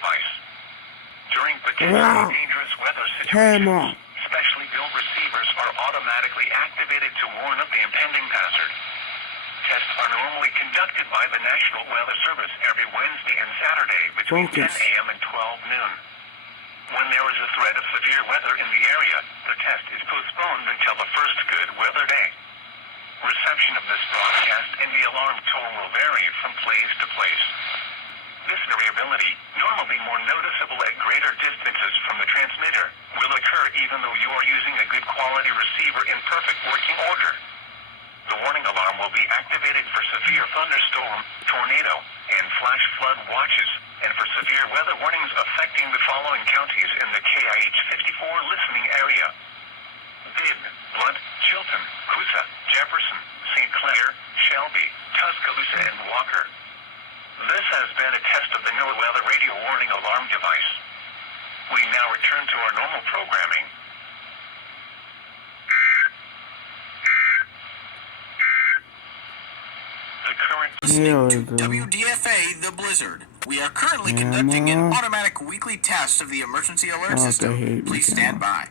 device. During potentially dangerous weather situations, specially built receivers are automatically activated to warn of the impending hazard. Tests are normally conducted by the National Weather Service every Wednesday and Saturday between 10 a.m. and 12 noon. When there is a threat of severe weather in the area, the test is postponed until the first good weather day. Reception of this broadcast and the alarm tone will vary from place to place. This variability, normally more noticeable at greater distances from the transmitter, will occur even though you are using a good quality receiver in perfect working order. The warning alarm will be activated for severe thunderstorm, tornado, and flash flood watches, and for severe weather warnings affecting the following counties in the KIH 54 listening area: Bibb, Blunt, Chilton, Coosa, Jefferson, St. Clair, Shelby, Tuscaloosa, and Walker. This has been a test of the NOAA radio warning alarm device. We now return to our normal programming. Listening to WDFA The Blizzard. We are currently conducting an automatic weekly test of the emergency alert system. Please stand by.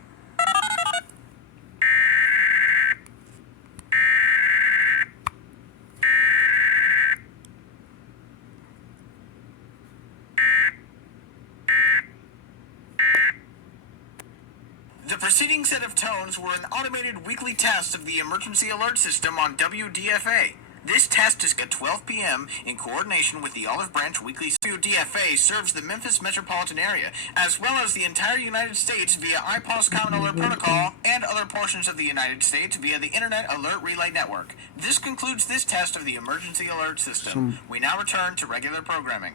The preceding set of tones were an automated weekly test of the emergency alert system on WDFA. This test is at 12 p.m. in coordination with the Olive Branch Weekly. WDFA serves the Memphis metropolitan area, as well as the entire United States via IPOS Common Alert Protocol and other portions of the United States via the Internet Alert Relay Network. This concludes this test of the emergency alert system. We now return to regular programming.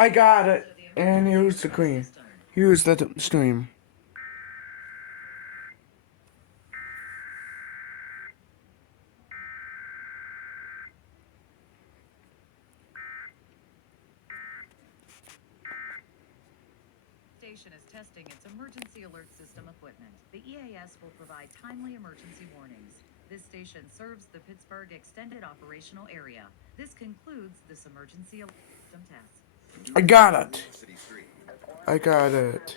I got it. And here's the screen. Here's the stream. Station is testing its emergency alert system equipment. The EAS will provide timely emergency warnings. This station serves the Pittsburgh Extended Operational Area. This concludes this emergency alert system test. I got it. I got it.